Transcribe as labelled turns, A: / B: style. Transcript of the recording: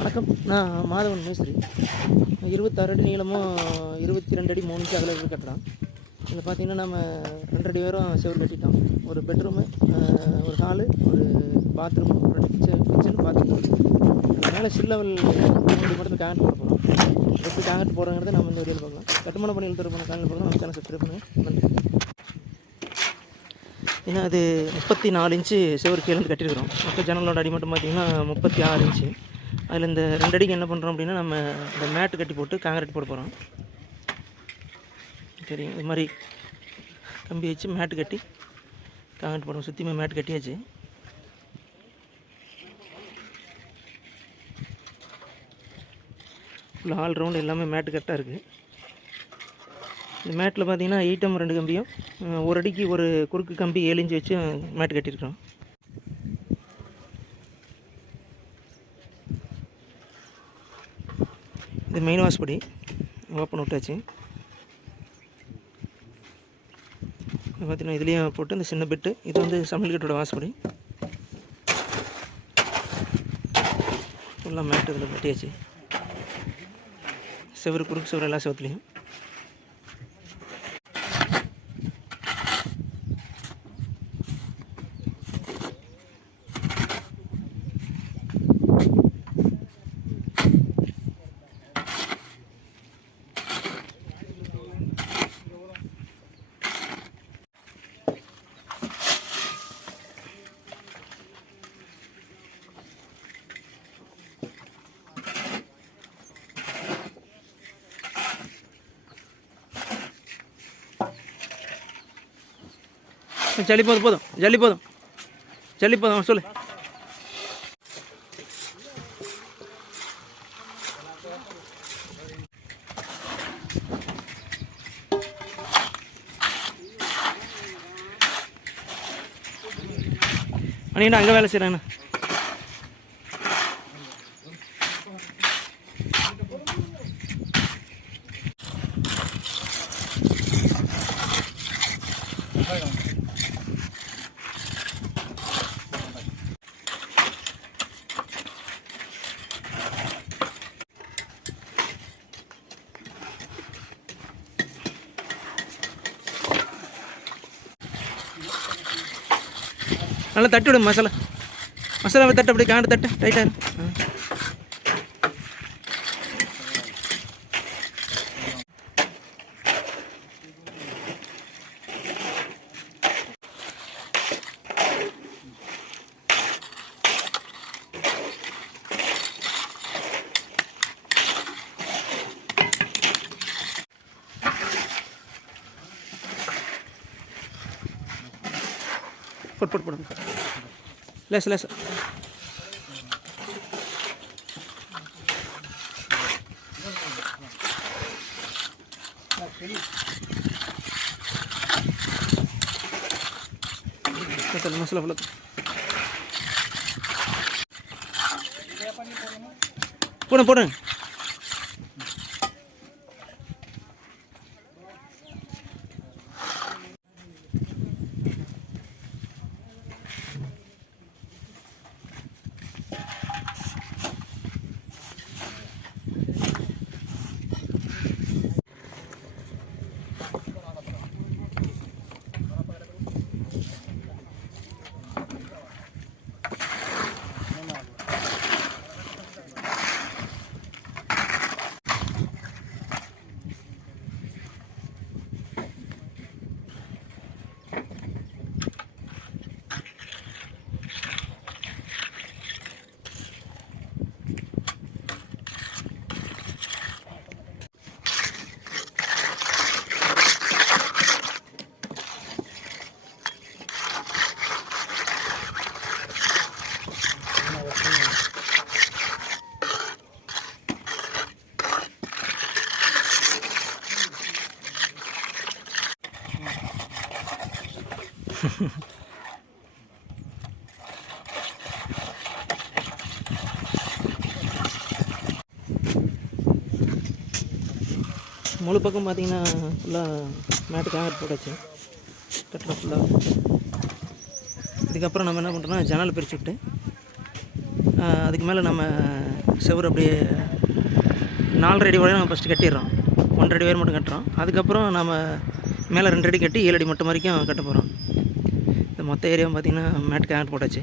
A: வணக்கம். நான் மாதவன் மேஸ்திரி. இருபத்தாறு அடி நீளமும் இருபத்தி ரெண்டு அடி மூணு இன்ச்சு அகல இருக்கிற இதில் பார்த்தீங்கன்னா நம்ம ரெண்டடி பேரும் செவர் கட்டிட்டோம். ஒரு பெட்ரூமு ஒரு ஹாலு ஒரு பாத்ரூம் ரெண்டு கிச்சன் கிச்சன் பாத்ரூம் அதனால் சில் லெவல் மூணு மட்டும் காங்கிரட் போட போகிறோம் எப்படி காங்கிரட் போடுறங்கிறத நம்ம இந்த வீடியோவில் பார்க்கலாம். கட்டுமான பணியில் தரப்பான காங்கிரட் பார்க்கலாம். நம்ம சேனல் சப்ஸ்கிரைப் பண்ணுங்கள் நன்றி. ஏன்னா அது முப்பத்தி நாலு இன்ச்சு செவர் கீழே கட்டியிருக்கிறோம். மொத்த ஜன்னலோட அடி மட்டும் பார்த்தீங்கன்னா முப்பத்தி ஆறு இன்ச்சு. அதில் இந்த ரெண்டு அடிக்கு என்ன பண்ணுறோம் அப்படின்னா நம்ம இந்த மேட்டு கட்டி போட்டு காங்கிரீட் போட போகிறோம் சரி இது மாதிரி கம்பி வச்சு மேட்டு கட்டி காங்கிரீட் போடுறோம். சுற்றியுமே மேட்டு கட்டியாச்சு. ஃபுல் ஆல் ரவுண்டு எல்லாமே மேட்டு கரெக்டாக இருக்குது இந்த மேட்டில் பார்த்தீங்கன்னா எயிட்டம் ரெண்டு கம்பியும் ஒரு அடிக்கு ஒரு குறுக்கு கம்பி ஏழு இன்ச்சு வச்சு மேட் கட்டியிருக்கிறோம். இது மெயின் வாஸ்படி ஓப்பன் விட்டாச்சு. பார்த்திங்கன்னா பார்த்தீங்கன்னா இதுலேயும் போட்டு இந்த சின்ன பெட்டு இது வந்து சமையல் கட்டோட வாஸ்படி ஃபுல்லாக மேட்டு இதில் கட்டியாச்சு செவரு குறுக்கு செவரு எல்லா செவத்துலேயும். ஜல்லி போதும் போதும் ஜல்லி போதும். ஜல்லி போதும் சொல்லு. அண்ணா அங்கே வேலை செய்கிறாங்கண்ணா நல்லா தட்டி விடுங்க மசாலா. மசாலாவை தட்டு அப்படி காண்டு தட்டு டைட்டாக போட்டு போட்டு போடுங்க லேச லேச. மசாலா ஃபுல்லாக போடுங்க போடுங்க முழு பக்கம் பார்த்தீங்கன்னா ஃபுல்லாக மேட்டு போட்டாச்சு. கட்டில் ஃபுல்லாக இதுக்கப்புறம் நம்ம என்ன பண்ணுறோம்னா ஜன்னல் பிரித்து விட்டு அதுக்கு மேலே நம்ம செவுரு அப்படியே நாலரை அடி வரையும் நம்ம ஃபஸ்ட்டு கட்டிடுறோம். ஒன்றரை அடி வரை மட்டும் கட்டுறோம். அதுக்கப்புறம் நம்ம மேலே ரெண்டு அடி கட்டி ஏழு அடி மட்டும் வரைக்கும் கட்ட போகிறோம் மொத்த ஏரியாவும் பார்த்திங்கன்னா மேட் கேனட் போட்டாச்சு